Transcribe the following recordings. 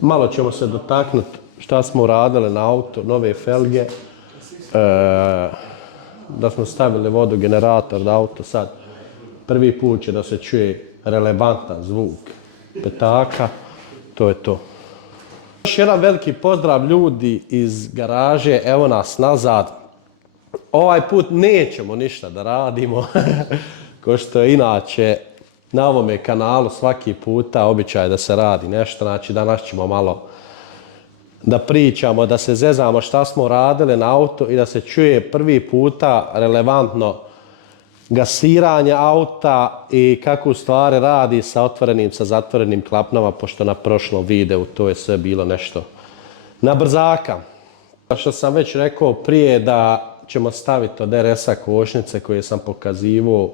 Malo ćemo se dotaknuti šta smo uradili na auto, nove felge. Da smo stavili vodogenerator da auto sad prvi put će da se čuje relevantan zvuk petaka. To je to. Još jedan veliki pozdrav ljudi iz garaže, evo nas nazad. Ovaj put nećemo ništa da radimo, ko što je inače na ovome kanalu svaki puta običaj da se radi nešto. Znači danas ćemo malo da pričamo, da se zezamo šta smo radili na auto i da se čuje prvi puta relevantno gasiranje auta i kako u stvari radi sa otvorenim, sa zatvorenim klapnama, pošto na prošlom videu to je sve bilo nešto na brzaka. Što sam već rekao prije da ćemo staviti od RS-a kočnice koje sam pokazivao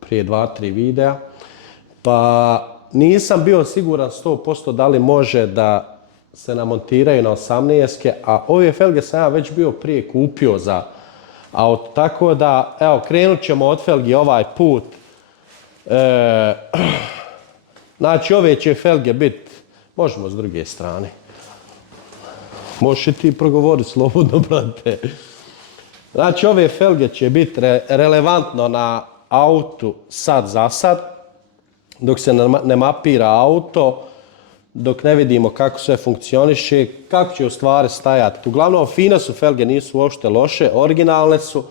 prije 2-3 videa, pa nisam bio siguran 100% da li može da se namontiraju na 18-ke, a ove felge sam ja već bio prije kupio za auto. Tako da, evo, krenut ćemo od felgi ovaj put. Znači, ove će felge biti, možemo s druge strane. Možeš i ti progovoriti slobodno, brate. Znači, ove felge će biti relevantno na autu sad za sad, dok se ne mapira auto, dok ne vidimo kako sve funkcioniše, kako će u stvari stajati. Uglavnom, fine su felge, nisu uopšte loše, originalne su,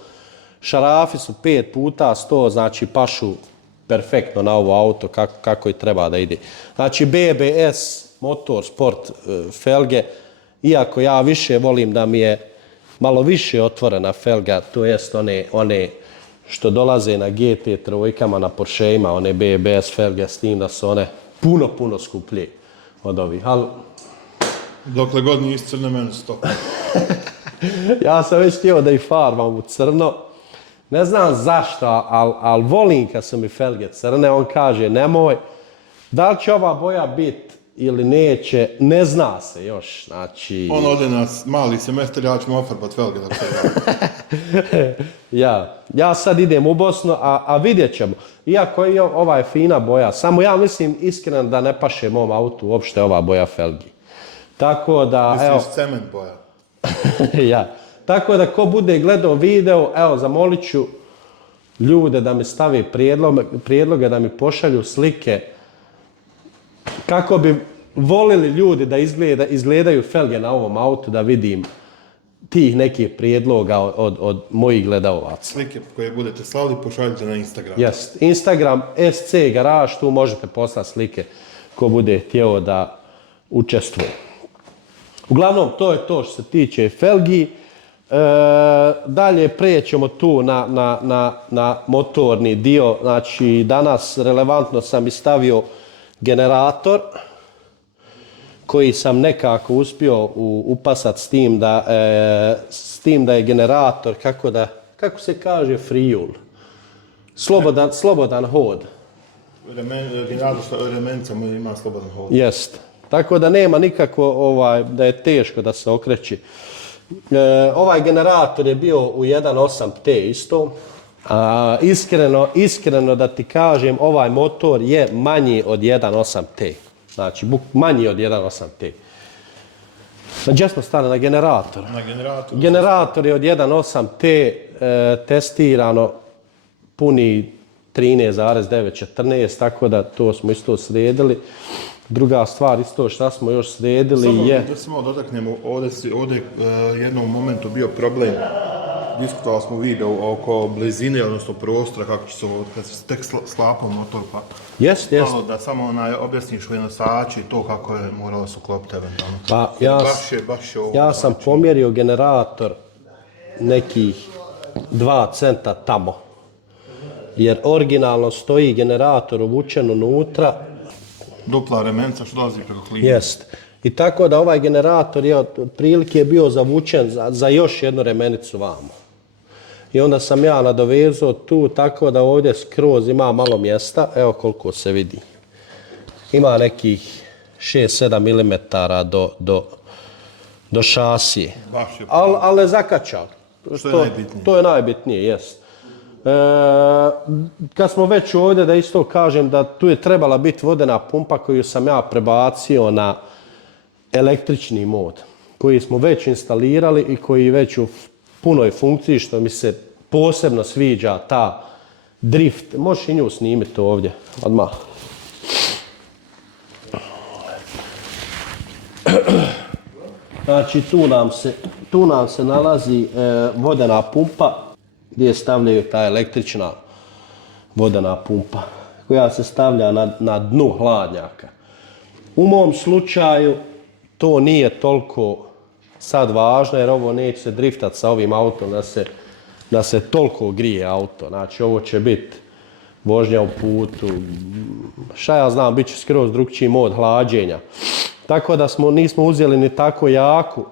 šarafi su 5x100, znači pašu perfektno na ovo auto kako i treba da ide. Znači, BBS, motor, sport, felge, iako ja više volim da mi je malo više otvorena felga, to jest one što dolaze na GT trojkama, na Porscheima, one BBS felge, s tim da su one puno skuplje od ovih, ali... Dokle god nisi crne, meni su to. Ja sam već htio da ih farbam u crno. Ne znam zašto, ali volim kad su mi felge crne, on kaže nemoj. Da li će ova boja biti ili neće, ne zna se još, znači... On ode na mali semestar, ja ću mu ofarbat felge da se Ja sad idem u Bosnu, a vidjet ćemo. Iako je ova je fina boja, samo ja mislim iskreno da ne paše mom autu uopšte ova boja felgi. Tako da, misliš cement boja? Ja. Tako da ko bude gledao video, evo zamolit ću ljude da mi stave prijedloge, da mi pošalju slike kako bi volili ljudi da izgledaju felge na ovom autu, da vidim tih nekih prijedloga od mojih gledalaca. Slike koje budete slali, pošaljite na Instagram. Jest. Instagram, SC Garage, tu možete poslati slike ko bude htio da učestvuje. Uglavnom, to je to što se tiče felgi. Dalje prećemo tu na motorni dio. Znači, danas relevantno sam i stavio generator koji sam nekako uspio upasati s tim da je generator, kako se kaže, friul. Slobodan hod. Generator što remencama ima slobodan hod. Jest. Tako da nema nikako da je teško da se okreći. Ovaj generator je bio u 1.8T isto. Iskreno da ti kažem, ovaj motor je manji od 1.8T. Znači, manji od 1.8T. Gdje smo stali? Na generator. Na generator. Generator je od 1.8T testirano puni 13,914, tako da to smo isto sredili. Druga stvar isto što smo još sredili je... Da se malo dotaknemo, ovdje jednom momentu bio problem. Diskutovali smo video oko blizine, odnosno prostora, kako će se ovo, kad se tek slapao motor, pa... Jest. Da samo objasniš nosači to kako je moralo se uklopiti eventualno. Pa ja sam znači pomjerio generator nekih 2 centa tamo. Jer originalno stoji generator uvučen unutra. Dupla remenca što dolazi preko klime. Jest. I tako da ovaj generator je otprilike bio zavučen za još jednu remenicu vamo. I onda sam ja nadovezao tu, tako da ovdje skroz ima malo mjesta, evo koliko se vidi. Ima nekih 6-7 mm do šasije. Ali ne zakačan. Što je najbitnije. To je najbitnije, jest. Kad smo već ovdje, da isto kažem da tu je trebala biti vodena pumpa koju sam ja prebacio električni mod koji smo već instalirali i koji je već u punoj funkciji, što mi se posebno sviđa, ta drift. Možeš i nju snimiti ovdje odmah. Znači tu nam se nalazi vodena pumpa gdje stavljaju ta električna vodena pumpa koja se stavlja na dnu hladnjaka. U mom slučaju to nije toliko sad važno jer ovo neće se driftati sa ovim autom da se toliko grije auto. Znači ovo će biti vožnja u putu, šta ja znam, bit će skroz drugčiji mod hlađenja. Tako da nismo uzeli ni tako jaku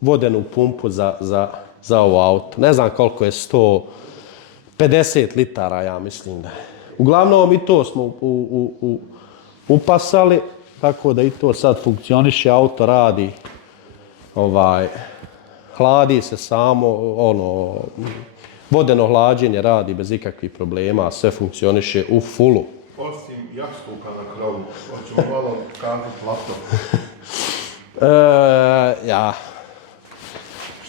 vodenu pumpu za ovo auto. Ne znam koliko je 150 litara, ja mislim da je. Uglavnom i to smo upasali, tako da i to sad funkcioniše, auto radi, hladi se samo, vodeno hlađenje radi bez ikakvih problema, sve funkcioniše u fullu. Osim jastuka na krovu, hoćemo malo kaniti laptop. Ja.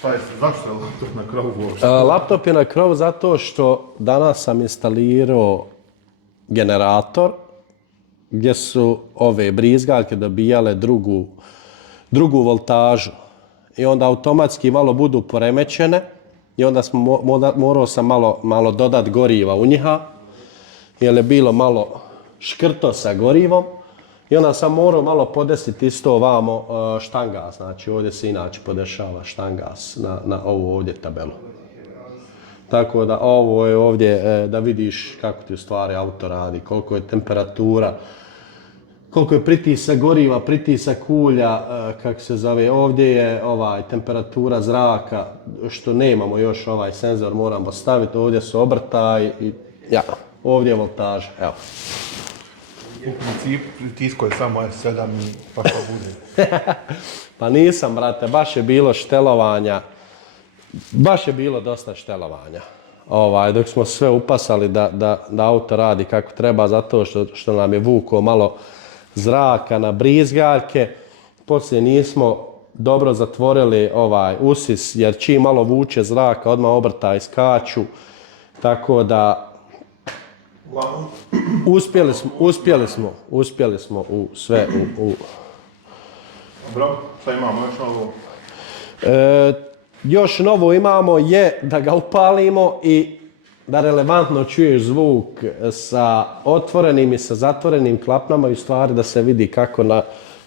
Zašto je laptop na krovu uopšte? Laptop je na krovu zato što danas sam instalirao generator gdje su ove brizgaljke dobijale drugu voltažu. I onda automatski malo budu poremećene i onda morao sam malo dodat goriva u njiha jer je bilo malo škrto sa gorivom i onda sam morao malo podesiti isto ovamo štangas. Znači ovdje se inače podešava štangas na ovu ovdje tabelu. Tako da ovo je ovdje da vidiš kako ti u stvari auto radi, koliko je temperatura, koliko je pritisak goriva, pritisak ulja, kako se zove, ovdje je temperatura zraka, što nemamo još ovaj senzor, moramo staviti, ovdje su obrtaj i ovdje je voltaža, evo. U principu pritisko je samo S7 i pa to bude. Pa nisam, brate, baš je bilo štelovanja, baš je bilo dosta štelovanja. Dok smo sve upasali da auto radi kako treba, zato što nam je vukao malo zraka na brizgaljke. Poslije nismo dobro zatvorili usis, jer čim malo vuče zraka, odmah obrtaj skaču. Tako da uspjeli smo u sve. Dobro, šta imamo još novo? Još novo imamo je da ga upalimo i da relevantno čuješ zvuk sa otvorenim i sa zatvorenim klapnama i u stvari da se vidi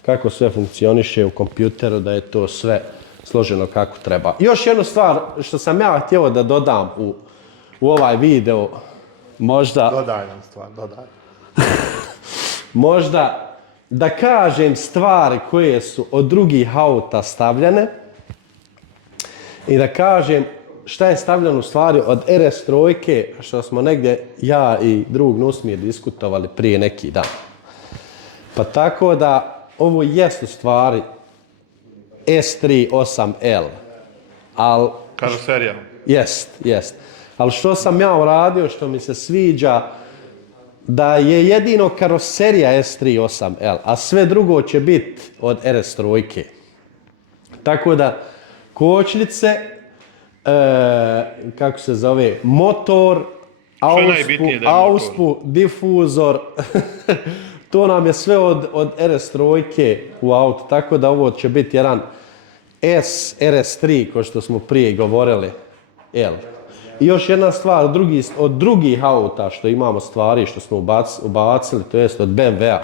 kako sve funkcioniše u kompjuteru, da je to sve složeno kako treba. Još jednu stvar što sam ja htio da dodam u ovaj video, možda... Dodaj nam stvar, dodaj. Možda da kažem stvari koje su od drugih auta stavljene i da kažem šta je stavljeno u stvari od RS3, što smo negdje ja i drug Nusmir diskutovali prije neki dan. Pa tako da ovo jest u stvari S38L. Karoserija. Jest. Ali što sam ja uradio, što mi se sviđa, da je jedino karoserija S38L, a sve drugo će biti od RS3. Tako da kočnice, kako se zove, motor, auspu, difuzor, to nam je sve od RS3 u autu, tako da ovo će biti jedan RS3, kao što smo prije govorili, L. I još jedna stvar, od drugih auta što imamo stvari, što smo ubacili, to jest od BMW-a.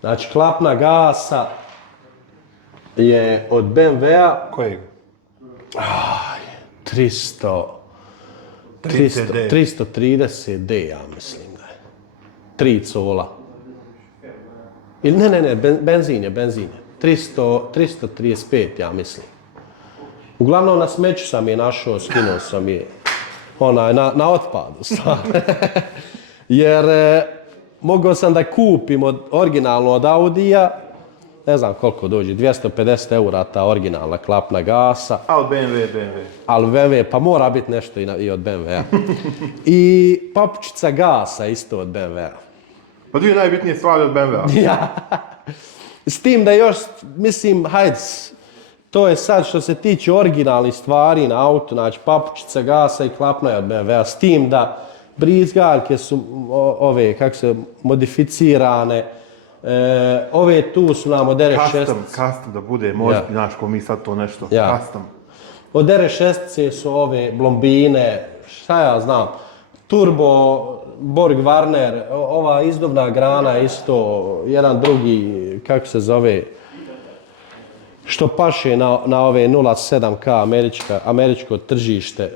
Znači, klapna gasa je od BMW-a. Kojeg? 330D, ja mislim da je. 3 cola. Ili ne, benzin je. 335, ja mislim. Uglavnom na smeću sam je našao, skinuo sam je na otpadu. Jer mogao sam da kupim originalno od Audija, ne znam koliko dođe, 250 eura ta originalna klapna gasa. Ali BMW. Ali BMW, pa mora biti nešto i od BMW-a. I papučica gasa isto od BMW-a. Pa dvije najbitnije stvari od BMW-a. S tim da još, mislim, hajde, to je sad što se tiče originalnih stvari na auto, znači papučica, gasa i klapna od BMW-a, s tim da brizgaljke su ove, kako se, modificirane, ove tu su nam od RS6. Custom da bude, možda, znaš, ko mi sad to nešto, custom. Od RS6 su ove blombine, šta ja znam, turbo, Borg Warner, ova izduvna grana isto, jedan drugi, kako se zove, što paše na ove 0,7K američko tržište.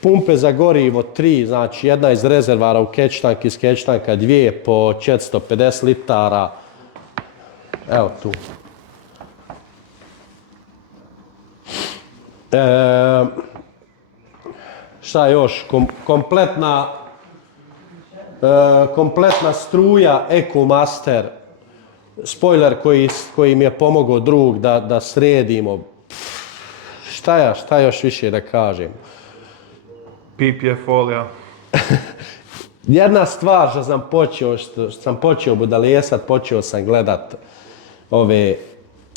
Pumpe za gorivo 3, znači jedna iz rezervara u kečtank, iz kečtanka 2 po 450 litara. Evo tu. Šta još? Kompletna struja EcoMaster. Spoiler koji mi je pomogao drug da sredimo. Šta još više da kažem? PPF folija. Jedna stvar što sam počeo budalesat, počeo sam gledat ove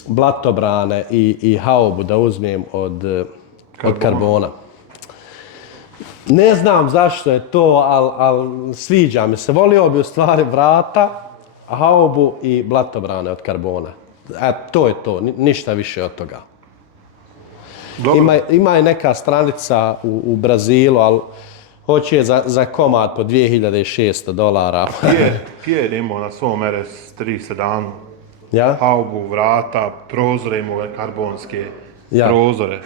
blatobrane i haubu da uzmem od karbona. Ne znam zašto je to, ali sviđa mi se. Volio bi u stvari vrata, haubu i blatobrane od karbona. To je to, ništa više od toga. Ima i neka stranica u Brazilu, ali hoće za komad po $2600. Pierre imao na svom RS3 sedanu. Ja? Haubu, vrata, prozore imao karbonske, prozore.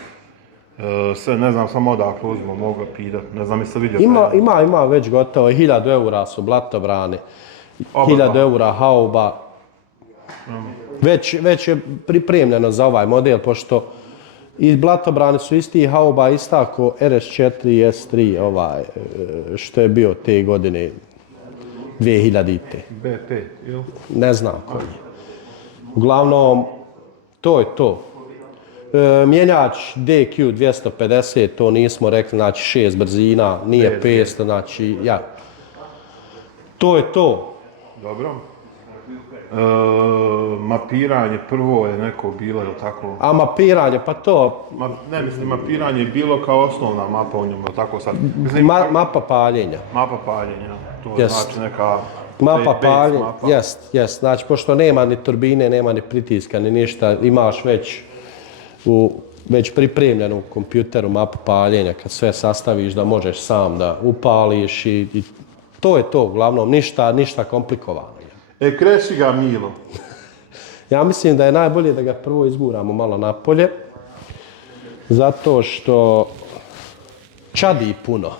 Sve, ne znam samo odakle uzmo, mogu pitat, ne znam jesi vidio. Ima već gotovo, €1000 su blatobrani, €1000 hauba. Već je pripremljeno za ovaj model, pošto i blatobrani su isti hauba ista ko RS4 i S3, što je bio te godine 2000-te. BP, jel? Ne znam koji. Uglavnom, to je to. Mjenjač DQ 250, to nismo rekli, znači 6 brzina, nije 500, znači, ja. To je to. Dobro. Mapiranje prvo je neko bilo, je li tako? A mapiranje, pa to... Ne, mislim, mapiranje je bilo kao osnovna mapa u njemu, je li tako sad? Mapa paljenja. Mapa paljenja, to je znači neka... Mapa paljenja, jest. Znači, pošto nema ni turbine, nema ni pritiska, ni ništa, imaš već pripremljenu u kompjuteru mapu paljenja, kad sve sastaviš da možeš sam da upališ i to je to, uglavnom, ništa komplikovano. Kreši ga Milo. Ja mislim da je najbolje da ga prvo izguramo malo napolje, zato što čadi puno.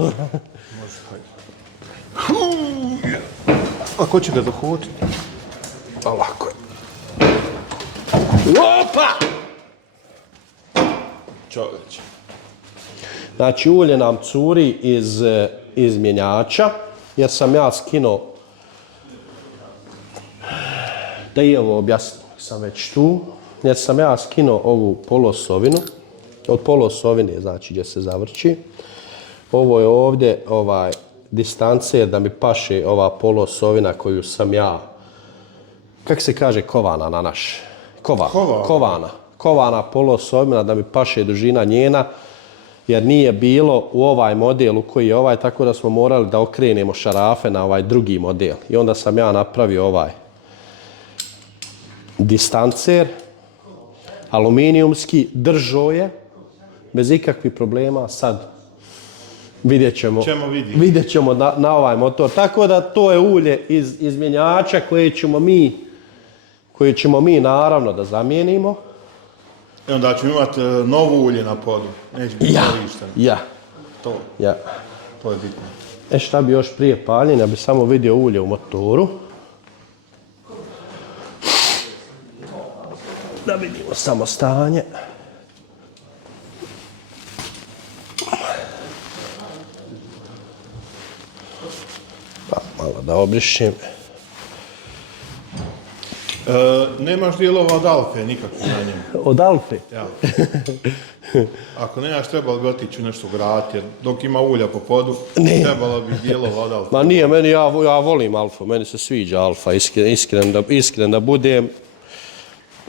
A ko će ga dohvatiti? Ovako. Opa! Čovječe. Znači, ulje nam curi iz mjenjača, jer sam ja skinuo, da i ovo objasnim, sam već tu, jer sam ja skinuo ovu polosovinu, od polosovine, znači gdje se zavrći. Ovo je ovdje distancer da mi paše ova polosovina koju sam ja, kako se kaže kovana na naš? Kovana polosovina da mi paše dužina njena, jer nije bilo u ovaj model u koji je tako da smo morali da okrenemo šarafe na ovaj drugi model. I onda sam ja napravio ovaj distancer, aluminijumski, držao je, bez ikakvih problema, sad vidjet ćemo na ovaj motor. Tako da to je ulje iz mjenjača koje ćemo mi naravno da zamijenimo. I onda ćemo imati novo ulje na podu, neće biti korišteno. To je bitno. Šta bi još prije paljenja, bi samo vidio ulje u motoru. Da vidimo samo stanje. Pa malo da obrišem. Nemaš dijelova od Alfe nikakvih na njemu? Od Alfe? Ja. Ako nemaš, trebalo bi otići nešto graditi, jer dok ima ulja po podu, trebalo bi dijelova od Alfe. Ma nije, ja volim Alfu, meni se sviđa Alfa, iskren da budem.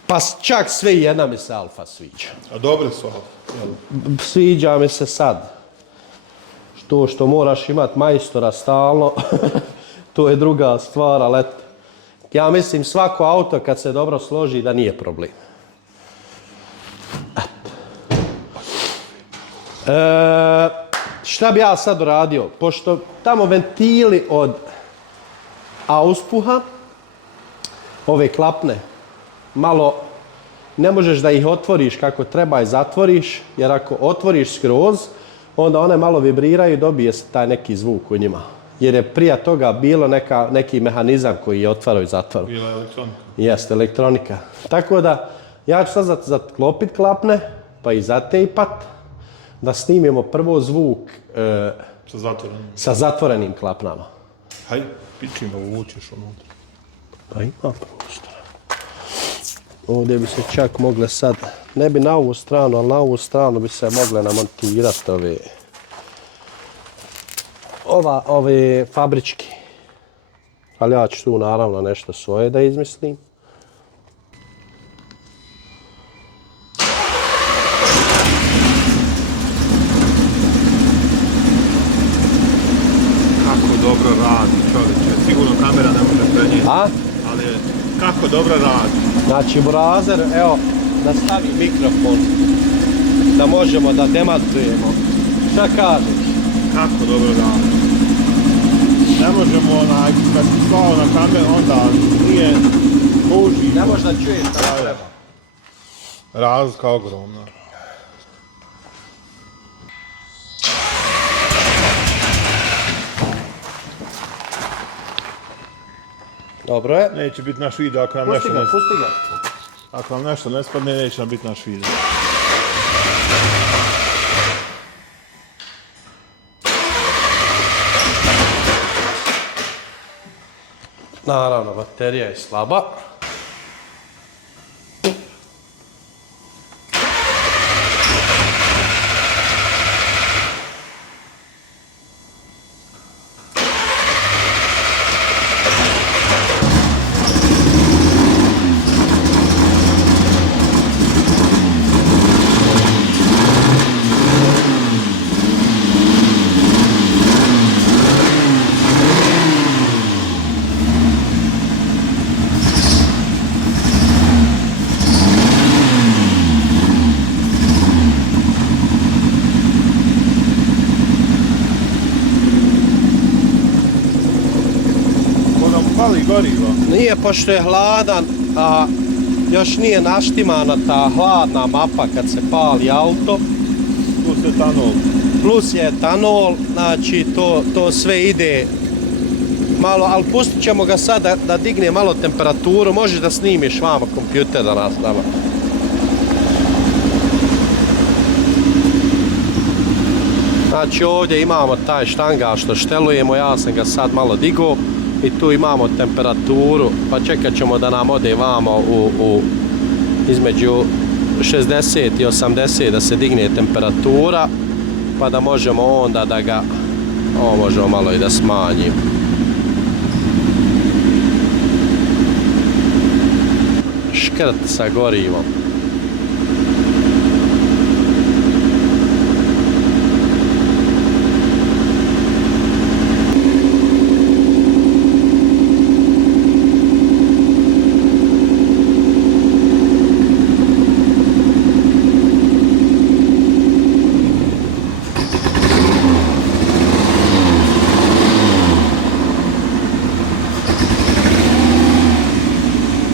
Pa čak sve i jedna mi se Alfa sviđa. A dobre su Alfa. Sviđa mi se sad. To što moraš imat majstora stalno, to je druga stvar, ali eto. Ja mislim svako auto kad se dobro složi da nije problem. Šta bi ja sad uradio? Pošto tamo ventili od auspuha, ove klapne, malo ne možeš da ih otvoriš kako treba i zatvoriš, jer ako otvoriš skroz, onda one malo vibriraju i dobije se taj neki zvuk u njima. Jer je prije toga bilo neki mehanizam koji je otvarao i zatvarao. Bila je elektronika. Jeste, elektronika. Tako da, ja ću sad zaklopit klapne, pa i zatejpat, da snimimo prvo zvuk sa zatvorenim klapnama. Hajde, pičim da uvučeš unutra. Pa ima prostora. Ovdje bi se čak mogle sad, ne bi na ovu stranu, ali na ovu stranu bi se mogle namontirati ove fabričke. Ali ja ću tu naravno nešto svoje da izmislim. Kako dobro radi, čovječe. Sigurno kamera ne može prenijeti. A? Ali kako dobro radi. Znači, Burazer, evo, da stavi mikrofon, da možemo da demantujemo. Šta kažeš? Kako dobro radi. Ne možemo kad si slao na kameru, onda nije buži. Ne možeš da čuješ šta treba. Razlika ogromna. Dobro je. Neće biti naš video ako nam nešto ne spadne. Pusti ga. Ako nam nešto ne spadne, neće nam biti naš video. Naravno, baterija je slaba. Fali gorivo. Nije, pošto je hladan, a još nije naštimana ta hladna mapa kad se pali auto. Plus etanol. Plus je etanol, znači to sve ide malo, ali pustit ćemo ga sad da digne malo temperaturu, možeš da snimiš vama kompjuter da nas nama. Znači ovdje imamo taj štangač što štelujemo, ja sam ga sad malo digao i tu imamo temperaturu, pa čekat ćemo da nam ode vamo između 60 i 80 da se digne temperatura, pa da možemo onda da ga, ovo možemo malo i da smanjimo. Škrt sa gorivom.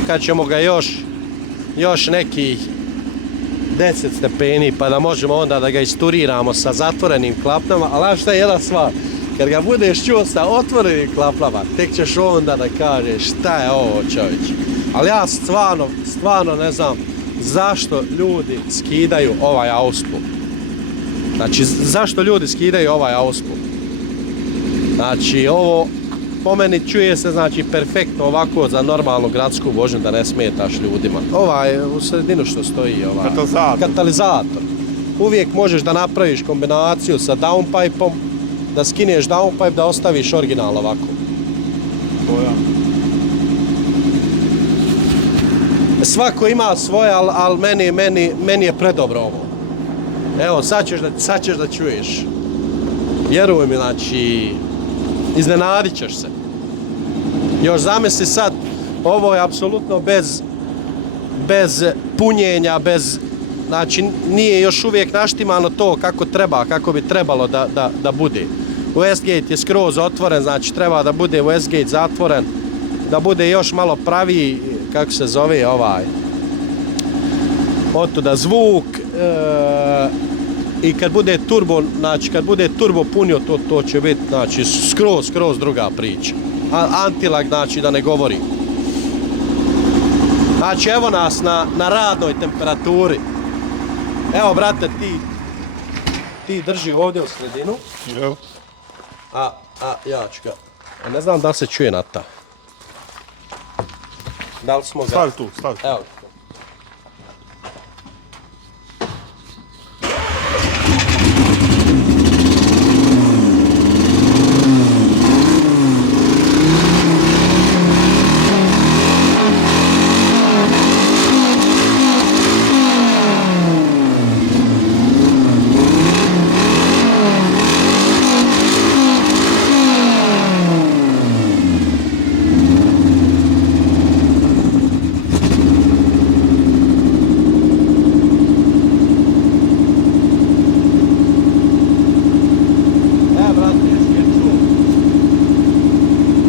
Kad ćemo ga još nekih 10 stepeni pa da možemo onda da ga isturiramo sa zatvorenim klapnama, ali šta je jedna stvar, kad ga budeš čuo sa otvorenim klapnama, tek ćeš onda da kažeš šta je ovo, čovječ. Ali ja stvarno ne znam zašto ljudi skidaju ovaj auspuh. Znači, zašto ljudi skidaju ovaj auspuh? Znači, ovo po meni čuje se, znači, perfektno ovako za normalnu gradsku vožnju da ne smetaš ljudima. Ovaj u sredinu što stoji, katalizator. Uvijek možeš da napraviš kombinaciju sa downpipe-om, da skineš downpipe, da ostaviš original ovako. svako ima svoje, ali meni je predobro ovo. Evo, sad ćeš da čuješ. Vjeruj mi, znači, iznenadit ćeš se. Još zamisli sad, ovo je apsolutno bez punjenja, znači nije još uvijek naštimano to kako treba, kako bi trebalo da bude. Westgate je skroz otvoren, znači treba da bude Westgate zatvoren, da bude još malo praviji, kako se zove otuda zvuk, i kad bude turbo, znači kad bude turbo punio, to će biti, znači skroz druga priča. Antilag, znači da ne govori. Znači evo nas na radnoj temperaturi. Evo brate, ti drži ovdje u sredinu. Evo. A ja ću ga. Ne znam da li se čuje Nata. Da li smo ga... Stavi tu. Evo.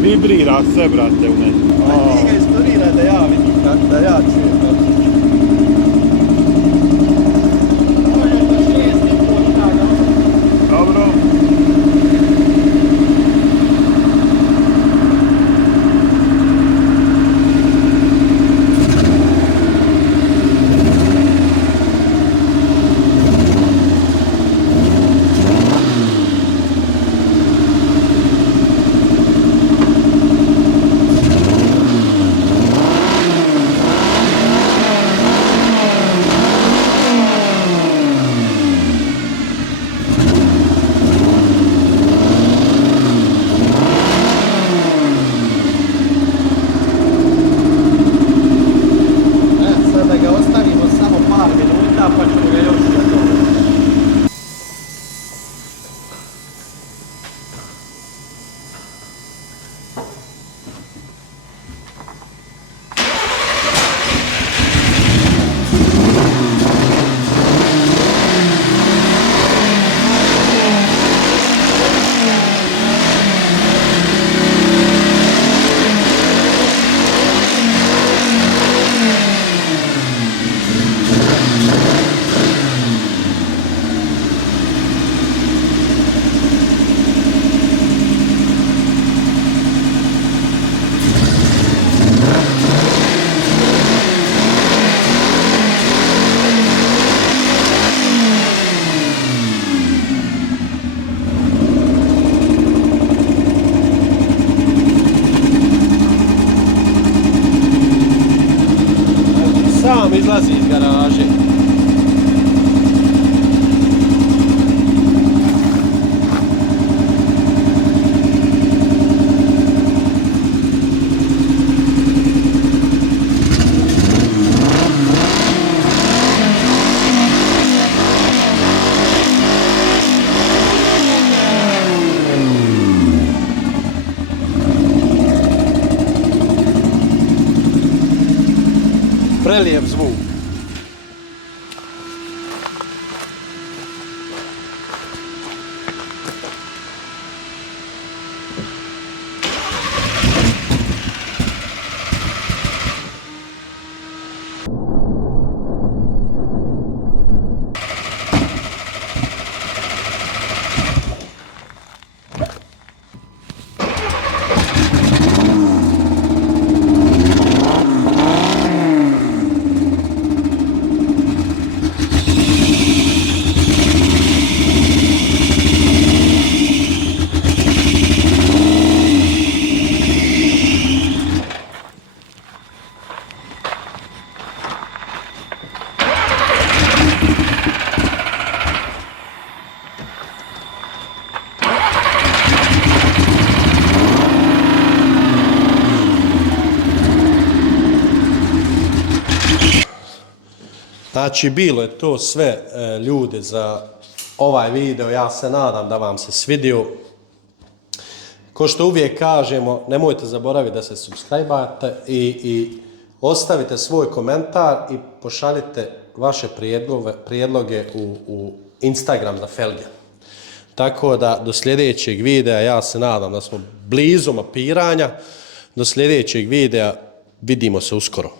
Vibrira sve, brate, u meni. Ti ga istorira da ja vidim, da ja čujem. Dobro. Sam izlazi iz garaže. Prelijep zvuk. Znači, bilo je to sve ljudi za ovaj video, ja se nadam da vam se svidio. Ko što uvijek kažemo, nemojte zaboraviti da se subscribe-ate i ostavite svoj komentar i pošaljite vaše prijedloge u Instagram za Felge. Tako da do sljedećeg videa, ja se nadam da smo blizu mapiranja, do sljedećeg videa vidimo se uskoro.